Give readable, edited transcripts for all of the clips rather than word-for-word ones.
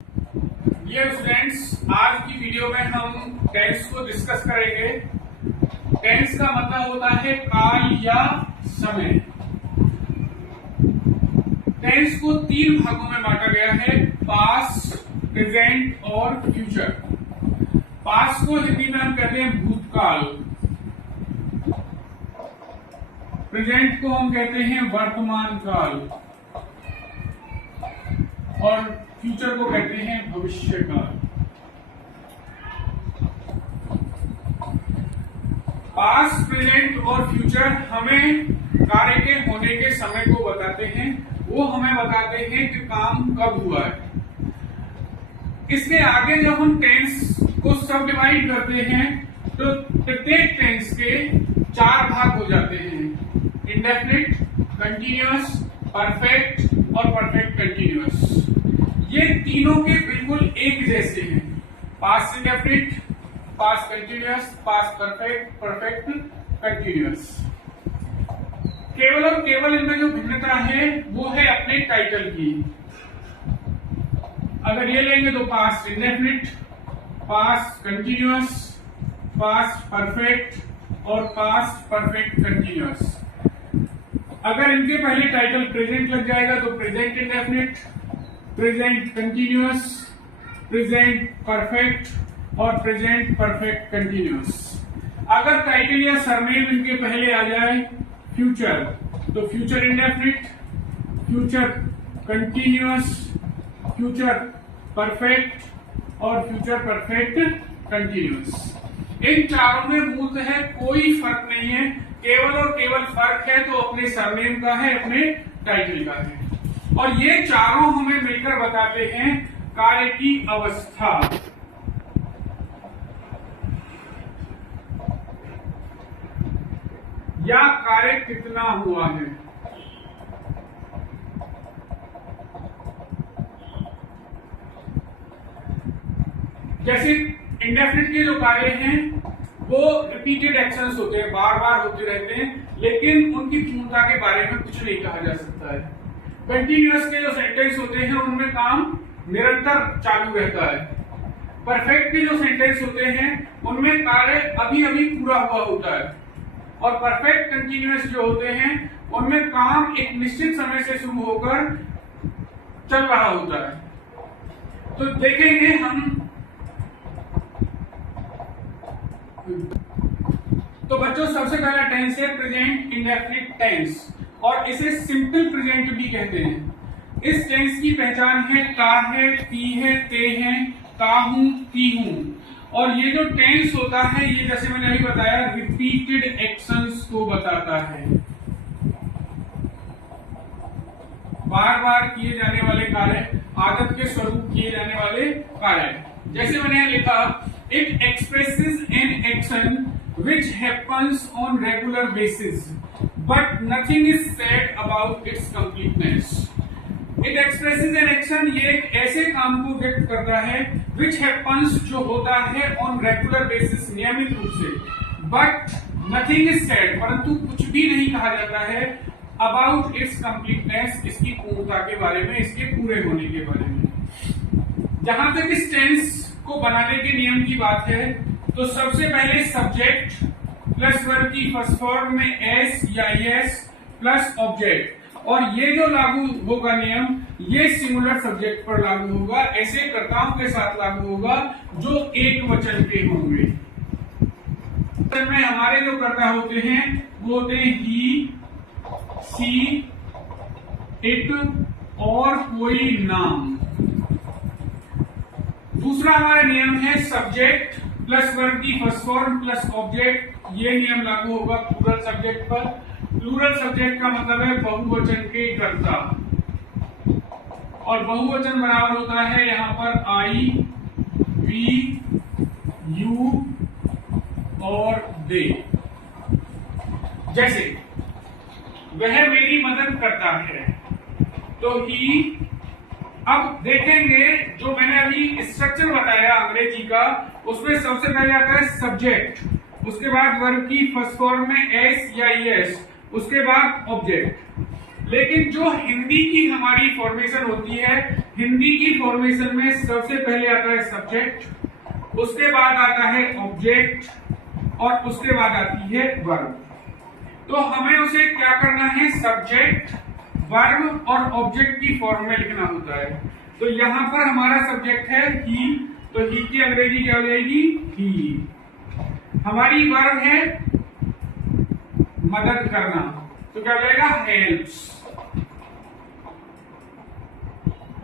Dear students, आज की video में हम टेंस को डिस्कस करेंगे। टेंस का मतलब होता है काल या समय। टेंस को तीन भागों में बांटा गया है, पास्ट, प्रेजेंट और फ्यूचर। पास्ट को हिंदी में हम कहते हैं भूतकाल, प्रेजेंट को हम कहते हैं वर्तमान काल और फ्यूचर को कहते हैं भविष्य काल। पास्ट, प्रेजेंट और फ्यूचर हमें कार्य के होने के समय को बताते हैं। वो हमें बताते हैं कि काम कब हुआ है। इसके आगे जब हम टेंस को सब डिवाइड करते हैं तो प्रत्येक टेंस के चार भाग हो जाते हैं, इंडेफिनिट, कंटिन्यूअस, परफेक्ट और परफेक्ट कंटिन्यूअस। ये तीनों के बिल्कुल एक जैसे हैं, past indefinite, past continuous, past perfect, perfect continuous. केवल और केवल इनमें जो भिन्नता है वो है अपने टाइटल की। अगर ये लेंगे तो past indefinite, past continuous, past perfect और पास्ट परफेक्ट कंटिन्यूअस। अगर इनके पहले टाइटल प्रेजेंट लग जाएगा तो present indefinite, present continuous, present perfect और प्रेजेंट परफेक्ट कंटिन्यूअस। अगर टाइटल या सरनेम इनके पहले आ जाए फ्यूचर तो future indefinite, future continuous, future perfect और फ्यूचर परफेक्ट कंटिन्यूअस। इन चारों में मूलतः कोई फर्क नहीं है, केवल और केवल फर्क है तो अपने सरनेम का है, अपने टाइटल का है। और ये चारों हमें मिलकर बताते हैं कार्य की अवस्था। या कार्य कितना हुआ है। जैसे इंडेफिनिट के जो कार्य हैं वो रिपीटेड एक्शंस होते हैं, बार बार होते रहते हैं, लेकिन उनकी पूर्णता के बारे में कुछ नहीं कहा जा सकता है। कंटिन्यूअस के जो सेंटेंस होते हैं उनमें काम निरंतर चालू रहता है। परफेक्ट के जो सेंटेंस होते हैं उनमें कार्य अभी अभी पूरा हुआ होता है। और परफेक्ट कंटिन्यूअस जो होते हैं उनमें काम एक निश्चित समय से शुरू होकर चल रहा होता है। तो देखेंगे हम। तो बच्चों, सबसे पहला टेंस है प्रेजेंट इंडेफिनिट टेंस और इसे सिंपल प्रेजेंट भी कहते हैं। इस टेंस की पहचान है का है, ती है, ते है, का हूं, ती हूं। और ये जो टेंस होता है ये जैसे मैंने अभी बताया रिपीटेड एक्शंस को बताता है, बार बार किए जाने वाले कार्य, आदत के स्वरूप किए जाने वाले कार्य। जैसे मैंने लिखा, it expresses an action which happens on regular basis but nothing is said about its completeness. It expresses an action, ये एक ऐसे काम को व्यक्त करता है which happens, जो होता है on regular basis, नियमित रूप से, but nothing is said, परंतु कुछ भी नहीं कहा जाता है about its completeness, इसकी पूर्णता के बारे में, इसके पूरे होने के बारे में। जहां तक इस टेंस को बनाने के नियम की बात है तो सबसे पहले सब्जेक्ट प्लस वर्ब की फर्स्ट फॉर्म में एस या एस प्लस ऑब्जेक्ट, और ये जो लागू होगा नियम, ये सिंगुलर सब्जेक्ट पर लागू होगा, ऐसे कर्ताओं के साथ लागू होगा जो एक वचन के होंगे। में हमारे जो कर्ता होते हैं वो होते हैं ही, सी, इट और कोई नाम। दूसरा हमारा नियम है सब्जेक्ट प्लस वर्ब की फर्स्ट फॉर्म प्लस ऑब्जेक्ट, ये नियम लागू होगा प्लूरल सब्जेक्ट पर। प्लूरल सब्जेक्ट का मतलब है बहुवचन के कर्ता, और बहुवचन बराबर होता है यहाँ पर आई, वी, यू और दे। जैसे वह मेरी मदद करता है तो ही। अब देखेंगे जो मैंने अभी स्ट्रक्चर बताया अंग्रेजी का, उसमें सबसे पहले आता है सब्जेक्ट, उसके बाद वर्ब की फर्स्ट फॉर्म में एस या एस, उसके बाद ऑब्जेक्ट। लेकिन जो हिंदी की हमारी फॉर्मेशन होती है, हिंदी की फॉर्मेशन में सबसे पहले आता है सब्जेक्ट, उसके बाद आता है ऑब्जेक्ट और उसके बाद आती है वर्ब। तो हमें उसे क्या करना है, सब्जेक्ट, वर्ब और ऑब्जेक्ट की फॉर्म में लिखना होता है। तो यहां पर हमारा सब्जेक्ट है ही, तो ही की अंग्रेजी क्या हो जाएगी, ही। हमारी वर्ब है मदद करना, तो क्या हो जाएगा, हेल्प्स।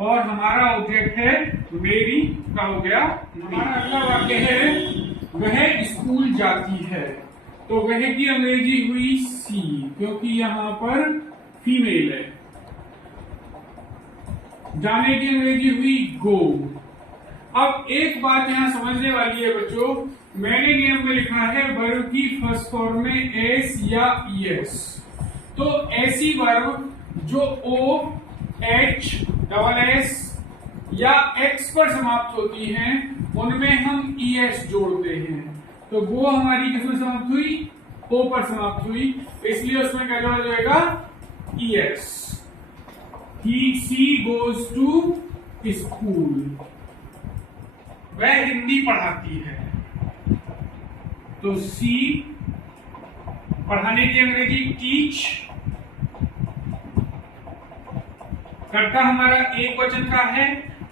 और हमारा ऑब्जेक्ट है मेरी, का हो गया। हमारा अगला वाक्य है वह स्कूल जाती है, तो वह की अंग्रेजी हुई सी, क्योंकि यहां पर फीमेल है। जाने की अंग्रेजी हुई गो। अब एक बात यहां समझने वाली है बच्चों, मैंने नियम में लिखा है वर्ब की फर्स्ट फॉर्म में एस या ईएस। तो ऐसी वर्ब जो ओ, एच, डबल एस या एक्स पर समाप्त होती हैं, उनमें हम ईएस जोड़ते हैं। तो वो हमारी किसमें समाप्त हुई, ओ पर समाप्त हुई, इसलिए उसमें क्या जोड़ा जाएगा, ES. She goes to school, वह हिंदी पढ़ाती है, तो सी पढ़ाने की अंग्रेजी टीच। कर्ता हमारा एक वचन का है,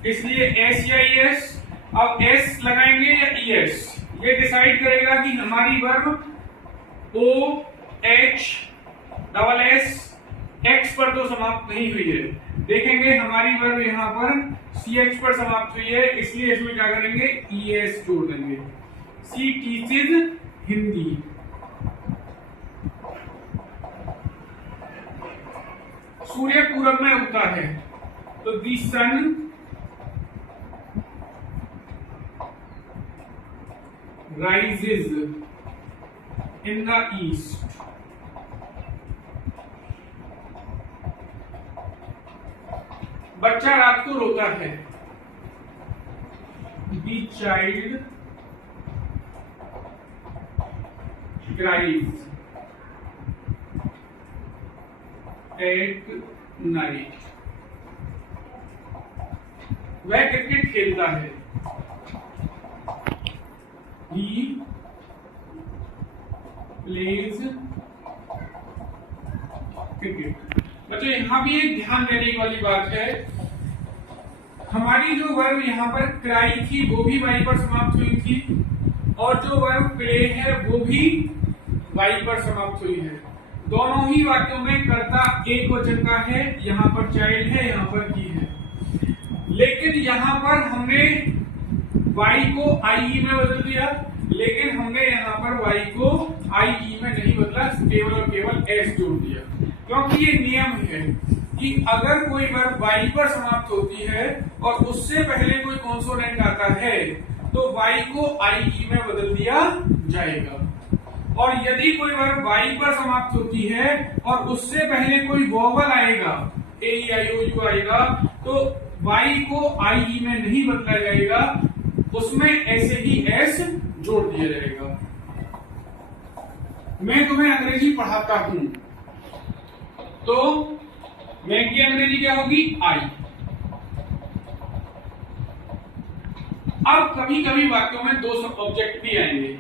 इसलिए एस या ईएस। अब एस लगाएंगे या ईएस, ये डिसाइड करेगा कि हमारी वर्ब ओ, एच, डबल एस, एक्स पर तो समाप्त नहीं हुई है। देखेंगे हमारी वर्ब यहां पर सी एच पर समाप्त हुई है, इसलिए इसमें क्या करेंगे, ईएस जोड़ देंगे। सी टीचेज हिंदी। सूर्य पूरब में उगता है, तो the sun rises in the east. बच्चा रात को रोता है, the child cries at night. वह क्रिकेट खेलता है, ही प्लेज क्रिकेट। बच्चों यहां भी एक ध्यान देने वाली बात है, हमारी जो वर्ब यहां पर क्राई थी वो भी वाई पर समाप्त हुई थी, और जो वर्ब प्ले है वो भी वाई पर समाप्त हुई है। दोनों ही वाक्यों में कर्ता एक वचन का है, यहां पर चाइल्ड है, यहां पर ही है। लेकिन यहां पर हमने वाई को आई में बदल दिया, लेकिन हमने यहां पर वाई को आई में नहीं बदला, केवल और केवल एस जोड़ दिया। क्योंकि ये नियम है कि अगर कोई वर्ब वाई पर समाप्त होती है और उससे पहले कोई कॉन्सोनेंट आता है, तो वाई को आई में बदल दिया जाएगा। और यदि कोई वर्ब वाई पर समाप्त होती है और उससे पहले कोई वोवल आएगा, ए आई ओ यू आएगा, तो वाई को आई में नहीं बदला जाएगा, उसमें ऐसे ही एस जोड़ दिया जाएगा। मैं तुम्हें अंग्रेजी पढ़ाता हूं, तो मैं की अंग्रेजी क्या होगी, आई। अब कभी कभी वाक्यों में दो ऑब्जेक्ट भी आएंगे,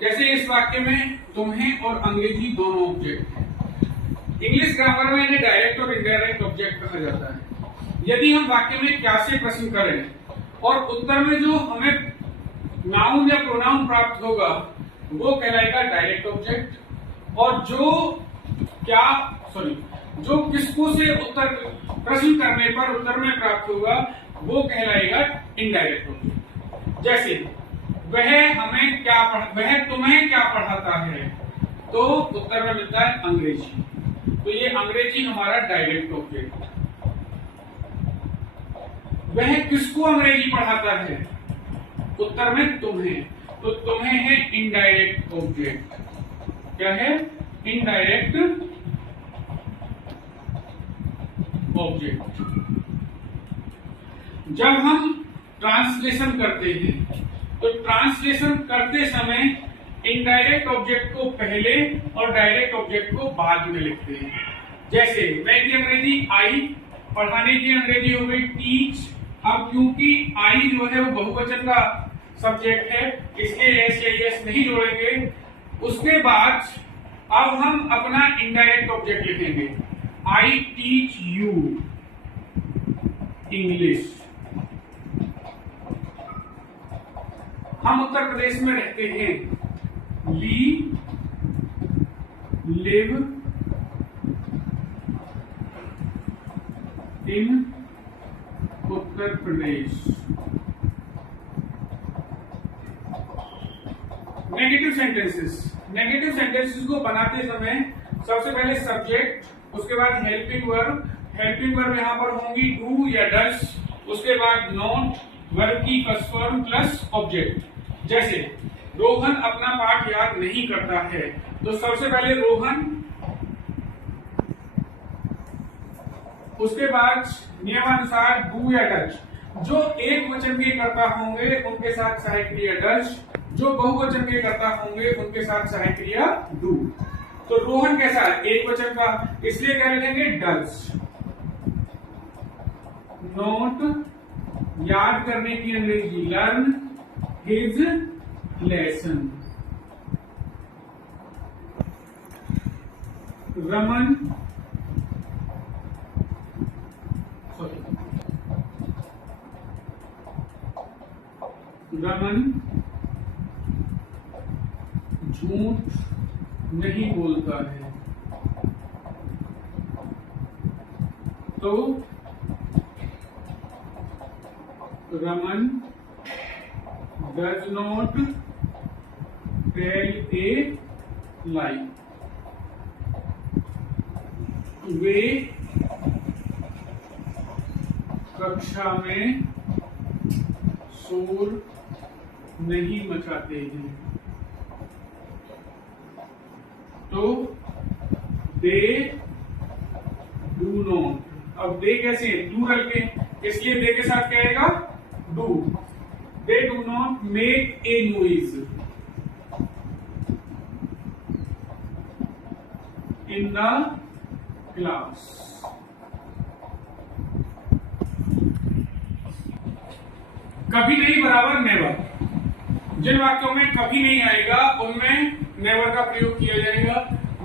जैसे इस वाक्य में तुम्हें और अंग्रेजी दोनों ऑब्जेक्ट हैं। इंग्लिश ग्रामर में इन्हें डायरेक्ट और इनडायरेक्ट ऑब्जेक्ट कहा जाता है। यदि हम वाक्य में क्या से प्रश्न करें और उत्तर में जो हमें नाउन या प्रोनाउन प्राप्त होगा वो कहलाएगा डायरेक्ट ऑब्जेक्ट, और जो किसको से उत्तर प्रश्न करने पर उत्तर में प्राप्त होगा वो कहलाएगा इनडायरेक्ट ऑब्जेक्ट। जैसे वह तुम्हें क्या पढ़ाता है, तो उत्तर में मिलता है अंग्रेजी, तो ये अंग्रेजी हमारा डायरेक्ट ऑब्जेक्ट। वह किसको अंग्रेजी पढ़ाता है, उत्तर में तुम्हें, तो तुम्हें है इनडायरेक्ट ऑब्जेक्ट। क्या है, इनडायरेक्ट ऑब्जेक्ट। जब हम ट्रांसलेशन करते हैं तो ट्रांसलेशन करते समय इनडायरेक्ट ऑब्जेक्ट को पहले और डायरेक्ट ऑब्जेक्ट को बाद में लिखते हैं। जैसे मैं की अंग्रेजी आई, पढ़ाने की अंग्रेजी हो गई टीच। अब क्योंकि आई जो है वो बहुवचन का सब्जेक्ट है, इसलिए एस या एस नहीं जोड़ेंगे। उसके बाद अब हम अपना इनडायरेक्ट ऑब्जेक्ट लिखेंगे, आई टीच यू इंग्लिश। हम उत्तर प्रदेश में रहते हैं, we live in Uttar Pradesh. Negative sentences को बनाते समय सबसे पहले सब्जेक्ट, उसके बाद हेल्पिंग वर्ब यहां पर होंगी डू या डज, उसके बाद नॉट, वर्ब की फर्स्ट फॉर्म प्लस ऑब्जेक्ट। जैसे रोहन अपना पाठ याद नहीं करता है, तो सबसे पहले रोहन, उसके बाद नियमानुसार डू या डज। जो एक वचन के कर्ता होंगे उनके साथ सहायक क्रिया डज, जो बहुवचन के कर्ता होंगे उनके साथ सहायक क्रिया डू। तो रोहन कैसा है, एक वचन का, इसलिए क्या लिखेंगे डज। नोट, याद करने की अंग्रेजी लर्न हिज लेसन। रमन, झूठ नहीं बोलता है, तो Raman does not tell a lie. वे कक्षा में शोर नहीं मचाते हैं, तो दे डू नॉट। अब दे कैसे, डू करके, इसलिए दे के साथ क्या आएगा do. They do not make a noise in the class. कभी नहीं बराबर नेवर। जिन वाक्यों में कभी नहीं आएगा उनमें नेवर का प्रयोग किया जाएगा।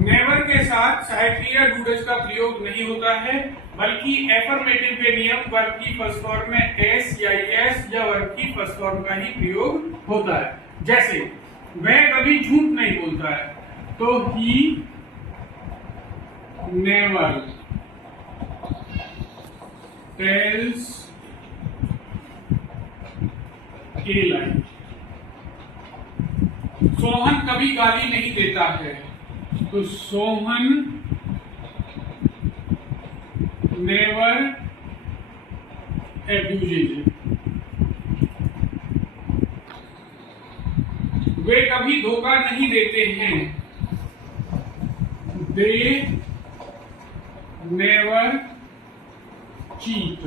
नेवर के साथ सहायक क्रिया डू डज का प्रयोग नहीं होता है, बल्कि एफर्मेटिव के नियम वर्ब की फर्स्ट फॉर्म में एस या एस या वर्ब की फर्स्ट फॉर्म का ही प्रयोग होता है। जैसे वह कभी झूठ नहीं बोलता है, तो ही नेवर टेल्स ए लाई। सोहन कभी गाली नहीं देता है, तो सोहन नेवर एब्यूजेज। वे कभी धोखा नहीं देते हैं, दे नेवर चीट।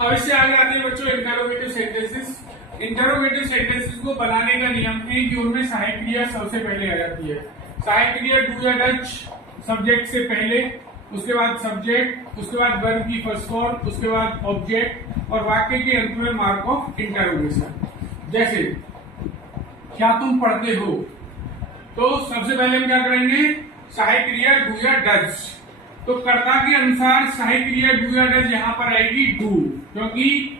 अब इससे आगे आते हैं बच्चों इंटरोगेटिव सेंटेंसेस। इंटरोगेटिव सेंटेंसेस को बनाने का नियम है कि उनमें सहायक क्रिया सबसे पहले आ जाती है। सहायक क्रिया डू या डज सब्जेक्ट से पहले, उसके बाद सब्जेक्ट, उसके बाद वर्ब की फर्स्ट फॉर्म, उसके बाद ऑब्जेक्ट और वाक्य के अंत में मार्क ऑफ इंटरोगेशन। जैसे क्या तुम पढ़ते हो, तो सबसे पहले हम क्या करेंगे, सहायक क्रिया डू या डज। तो कर्ता के अनुसार सहायक क्रिया डू या डज यहां पर आएगी डू, क्योंकि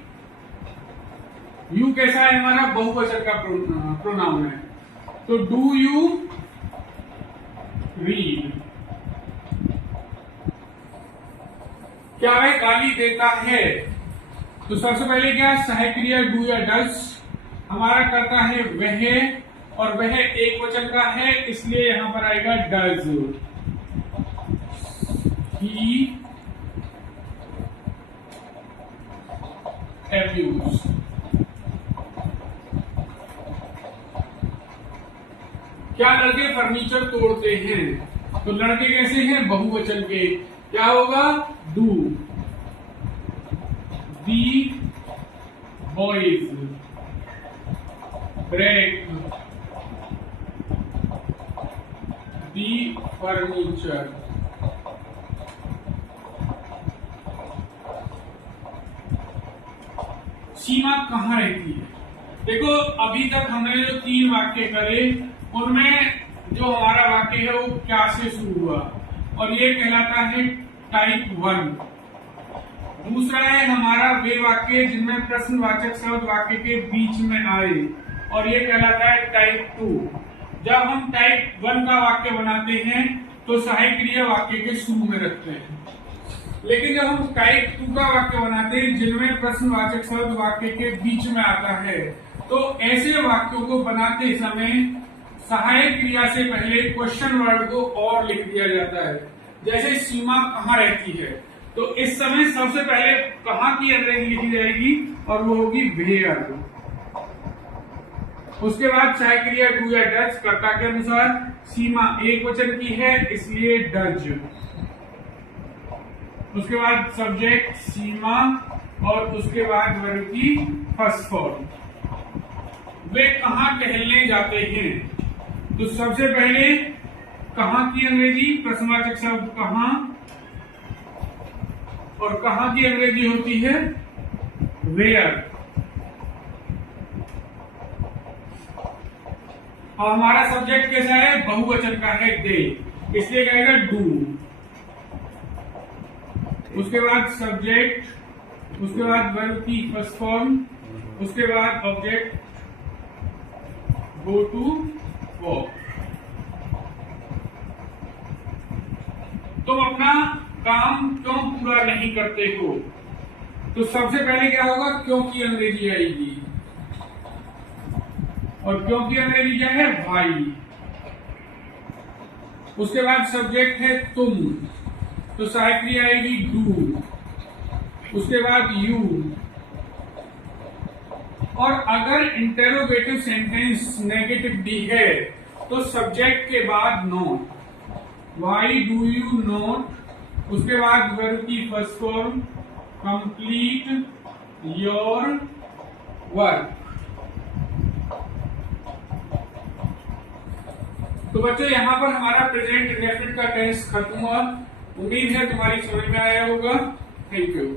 यू कैसा है हमारा बहुवचन का प्रोनाउन है। तो डू यू रीड। क्या वह गाली देता है, तो सबसे पहले क्या सहायक क्रिया डू या डज, हमारा कर्ता है वह और वह एक वचन का है, इसलिए यहां पर आएगा डज। He abused। क्या लड़के फर्नीचर तोड़ते हैं, तो लड़के कैसे हैं बहुवचन के, क्या होगा do. The boys break future. Seema कहाँ रहती है? देखो अभी तक हमने जो 3 वाक्य करे उनमें जो हमारा वाक्य है वो क्या से शुरू हुआ, और ये कहलाता है टाइप 1। दूसरा है हमारा वे वाक्य जिनमें प्रश्नवाचक शब्द वाक्य के बीच में आए, और ये कहलाता है टाइप 2। जब हम टाइप 1 का वाक्य बनाते हैं तो सहायक क्रिया वाक्य के शुरू में रखते हैं, लेकिन जब हम टाइप 2 का वाक्य बनाते हैं जिनमें प्रश्नवाचक शब्द वाक्य के बीच में आता है, तो ऐसे वाक्यों को बनाते समय सहायक क्रिया से पहले क्वेश्चन वर्ड को और लिख दिया जाता है। जैसे सीमा कहाँ रहती है, तो इस समय सबसे पहले कहाँ की अंग्रेजी लिखी जाएगी और वो होगी वेयर। उसके बाद सहायक क्रिया डू या डज, कर्ता के अनुसार सीमा एक वचन की है इसलिए डज। उसके बाद सब्जेक्ट सीमा, और उसके बाद वर्ब की फर्स्ट फॉर्म। वे कहाँ टहलने जाते हैं, तो सबसे पहले कहाँ की अंग्रेजी प्रश्नवाचक शब्द कहाँ, और कहाँ की अंग्रेजी होती है वेयर। और हमारा सब्जेक्ट कैसा है, बहुवचन का है दे, इसलिए कहेगा डू। उसके बाद सब्जेक्ट, उसके बाद वर्ब की फर्स्ट फॉर्म, उसके बाद ऑब्जेक्ट गो टू वॉक। तुम अपना काम क्यों पूरा नहीं करते हो, तो सबसे पहले क्या होगा, क्यों की अंग्रेजी आएगी, और क्यों की अंग्रेजी क्या है भाई। उसके बाद सब्जेक्ट है तुम, तो सहायक क्रिया आएगी डू। उसके बाद यू, और अगर इंटेरोगेटिव सेंटेंस नेगेटिव डी है तो सब्जेक्ट के बाद note, why do you note. उसके बाद वर्ब की first form complete your work. तो बच्चों यहाँ पर हमारा प्रेजेंट इंडेफिनिट का टेंस खत्म हुआ। उम्मीद है तुम्हारी समझ में आया होगा। Thank you.